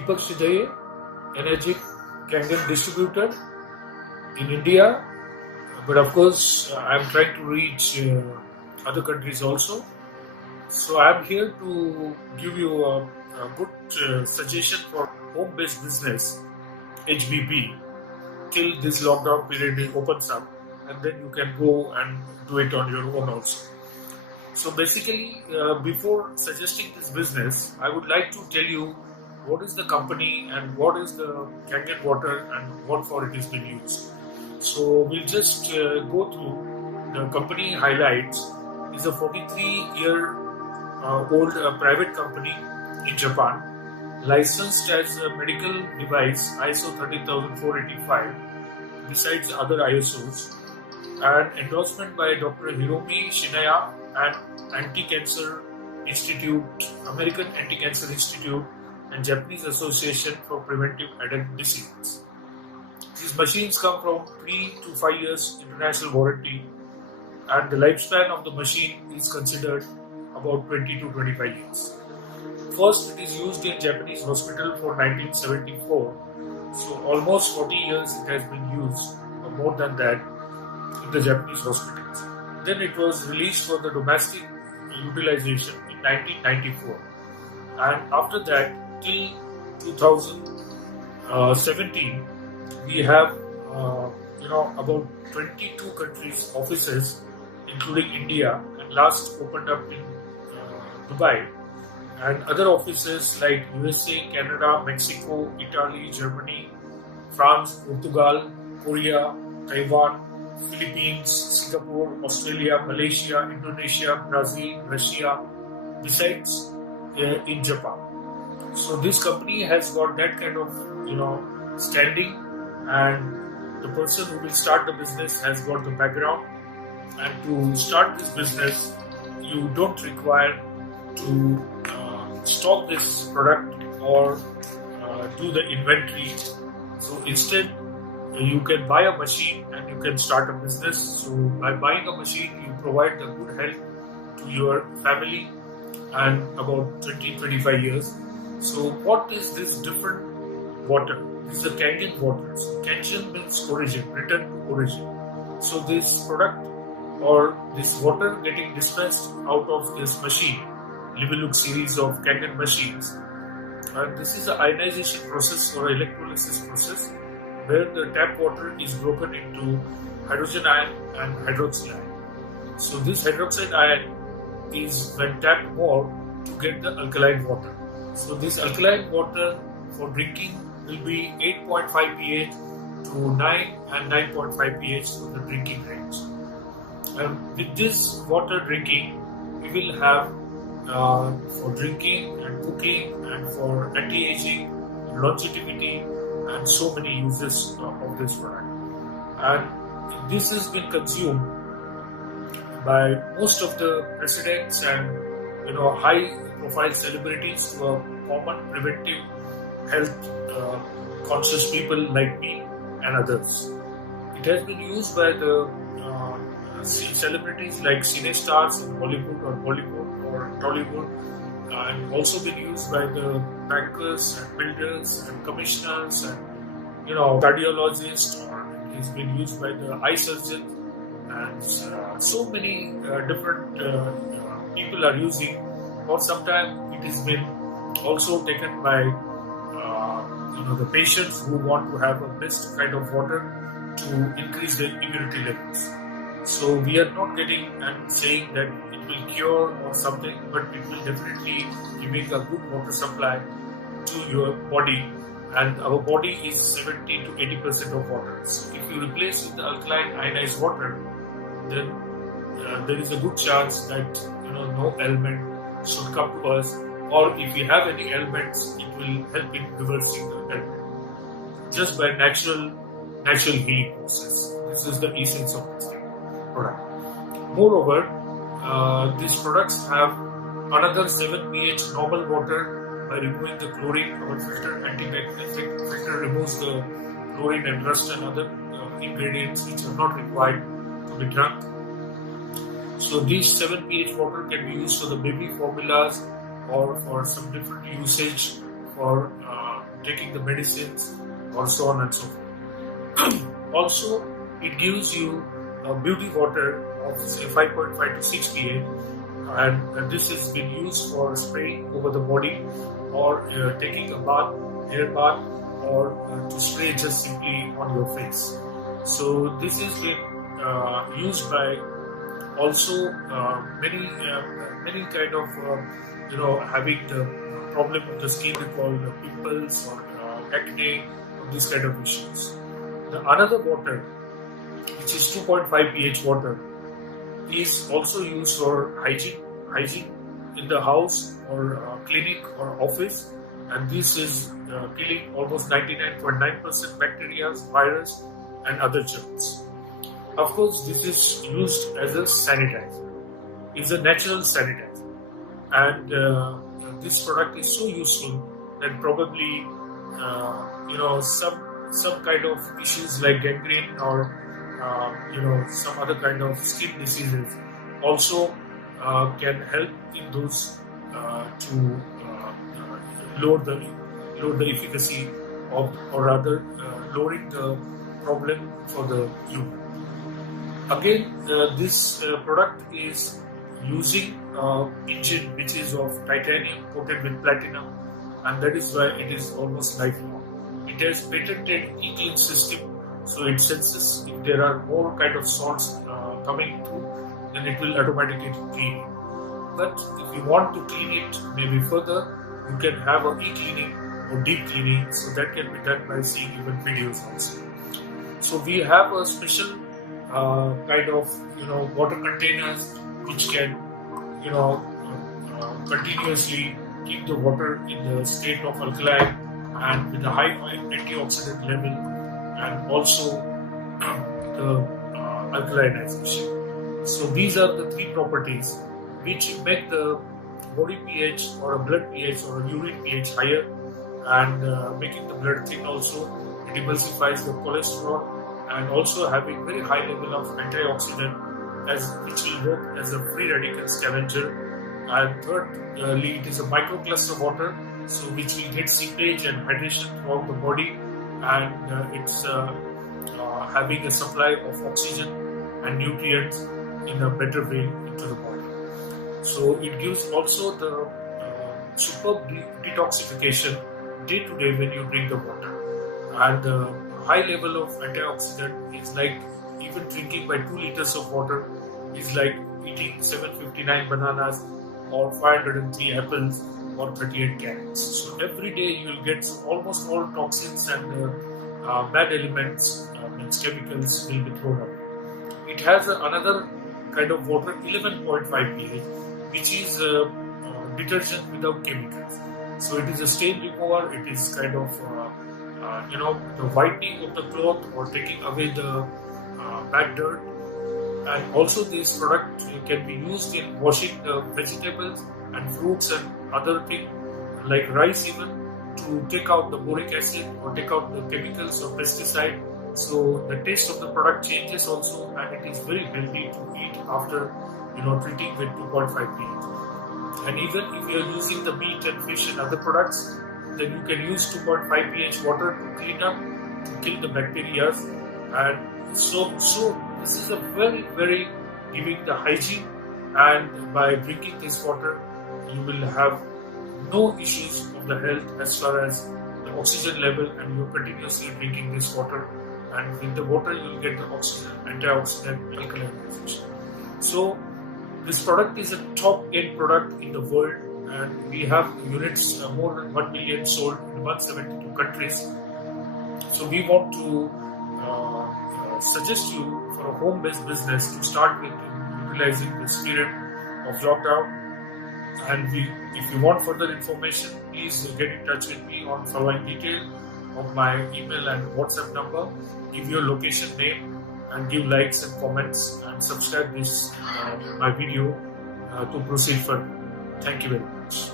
Deepak Shidhaye, Energic Kangen distributor in India, but of course I'm trying to reach other countries also. So I'm here to give you a good suggestion for home-based business, HBB, till this lockdown period opens up, and then you can go and do it on your own also. So basically, before suggesting this business, I would like to tell you what is the company and what is the Kangen water and what for it is being used. So we'll just go through the company highlights. It's a 43-year old private company in Japan, licensed as a medical device ISO 13485, besides other ISOs, and endorsement by Dr. Hiromi Shinaya and Anti-Cancer Institute, American Anti-Cancer Institute, and Japanese Association for Preventive Adult Diseases. These machines come from 3 to 5 years international warranty, and the lifespan of the machine is considered about 20 to 25 years. First, it is used in Japanese hospital for 1974, so almost 40 years it has been used, or more than that, in the Japanese hospitals. Then it was released for the domestic utilization in 1994, and after that till 2017 we have about 22 countries offices, including India, and last opened up in Dubai, and other offices like USA, Canada, Mexico, Italy, Germany, France, Portugal, Korea, Taiwan, Philippines, Singapore, Australia, Malaysia, Indonesia, Brazil, Russia, besides in Japan. So this company has got that kind of standing, and the person who will start the business has got the background. And to start this business, you don't require to stock this product or do the inventory. So instead, you can buy a machine and you can start a business. So by buying a machine, you provide the good health to your family and about 20-25 years. So what is this different water? This is the Kangen water. So Kangen means origin, return to origin. So this product or this water getting dispensed out of this machine, Livilux series of Kangen machines. And this is an ionization process or electrolysis process where the tap water is broken into hydrogen ion and hydroxide ion. So this hydroxide ion is when tapped more to get the alkaline water. So this alkaline water for drinking will be 8.5 pH to 9 and 9.5 pH for the drinking range. And with this water drinking, we will have for drinking and cooking and for anti-aging, longevity, and so many uses of this product. And this has been consumed by most of the presidents and high-profile celebrities who are common preventive health conscious people like me and others. It has been used by the celebrities like cine stars in Hollywood or Bollywood or Tollywood, and also been used by the bankers and builders and commissioners and cardiologists, or it's been used by the eye surgeon, and so many different people are using, or sometimes it has been also taken by the patients who want to have a best kind of water to increase their immunity levels. So we are not getting and saying that it will cure or something, but it will definitely giving a good water supply to your body, and our body is 70 to 80% of water. So if you replace with the alkaline ionized water, then there is a good chance that no ailment should come to us, or if we have any ailments, it will help in reversing the ailment just by natural healing process. This is the essence of this product. Moreover, these products have another 7 pH normal water by removing the chlorine. Our antibacterial filter removes the chlorine and rust and other ingredients which are not required to be drunk. So these 7 pH water can be used for the baby formulas or for some different usage for taking the medicines or so on and so forth. Also, it gives you beauty water of say 5.5 to 6 pH, and this has been used for spraying over the body or taking a bath, hair bath, or to spray just simply on your face. So this has been used by also many kind of having the problem of the skin, we call pimples or acne, these kind of issues. The another water, which is 2.5 pH water, is also used for hygiene in the house or clinic or office, and this is killing almost 99.9% bacteria, virus, and other germs. Of course, this is used as a sanitizer. It's a natural sanitizer, and this product is so useful that probably some kind of issues like gangrene or some other kind of skin diseases also can help in those to lower the efficacy of, or rather lowering the problem for the human. Again, this product is using engine which is of titanium coated with platinum, and that is why it is almost lifelong. It has patented e-clean system, so it senses if there are more kind of salts coming through, then it will automatically clean it. But if you want to clean it maybe further, you can have a e-cleaning or deep cleaning, so that can be done by seeing even videos also. So we have a special kind of water containers which can continuously keep the water in the state of alkaline and with a high antioxidant level, and also the alkalinization. So these are the three properties which make the body pH or a blood pH or a urine pH higher, and making the blood thin also. It emulsifies the cholesterol, and also having very high level of antioxidant which will work as a free radical scavenger. And thirdly, it is a microcluster water, so which will get seepage and hydration throughout the body, and it's having a supply of oxygen and nutrients in a better way into the body. So it gives also the superb detoxification day to day when you drink the water, and the high level of antioxidant is like even drinking by 2 liters of water is like eating 759 bananas or 503 apples or 38 carrots. So every day you will get almost all toxins and bad elements, means chemicals, will be thrown out. It has another kind of water, 11.5 pH, which is detergent without chemicals. So it is a stain remover. It is kind of the whitening of the cloth or taking away the bad dirt. And also this product can be used in washing the vegetables and fruits and other things like rice even, to take out the boric acid or take out the chemicals or pesticide. So the taste of the product changes also, and it is very healthy to eat after treating with 2.5 pH. And even if you are using the meat and fish and other products, then you can use 2.5 pH water to clean up, to kill the bacteria. And so this is a very, very giving the hygiene, and by drinking this water, you will have no issues of the health as far as the oxygen level, and you're continuously drinking this water, and with the water you will get the oxygen, antioxidant, alkalinization. So this product is a top end product in the world, and we have units more than 1 million sold in 172 countries. So we want to suggest you for a home-based business to start with utilizing this period of lockdown. And if you want further information, please get in touch with me on following detail of my email and WhatsApp number. Give your location name and give likes and comments, and subscribe this my video to proceed further. Thank you very much.